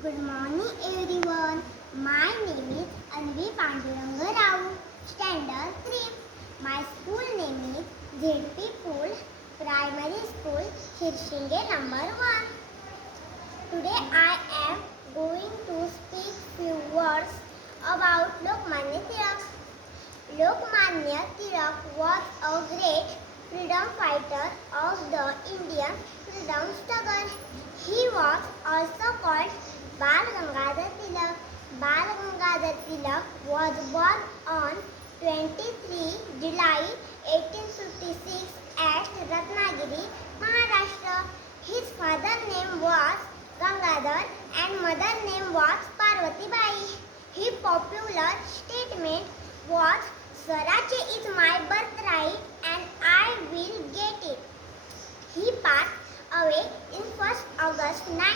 Good morning everyone. My name is Anvi Panduranga Rao, Standard 3. My school name is ZP Pool Primary School, Shirshinge number 1. Today I am going to speak few words about Lokmanya Tilak. Lokmanya Tilak was a great freedom fighter of the Indian freedom struggle. He was also called Bal Gangadhar Tilak. Bal Gangadhar Tilak was born on 23 July 1856 at Ratnagiri, Maharashtra. His father name was Gangadhar and mother name was Parvati Bai. His popular statement was Swaraj is my birthright and I will get it. He passed away in 1st August 19